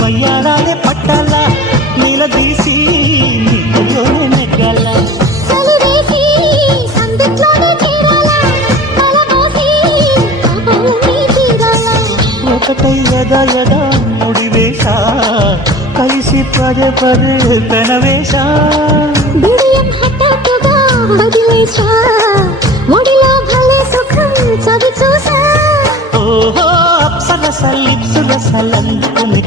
వయ్యారాలే పట్టాల నీలదీసి నీలోనే నెగ్గాల ఒకటై యదా యదా ముడివేశ కలిసి పదే పదే పెనవేశ బిడియం హఠాత్తుగా వదిలేశా ఒడిలో భలే సుఖం చవి చూసా ఓహో అప్సరస లిప్సుల సలందుకుని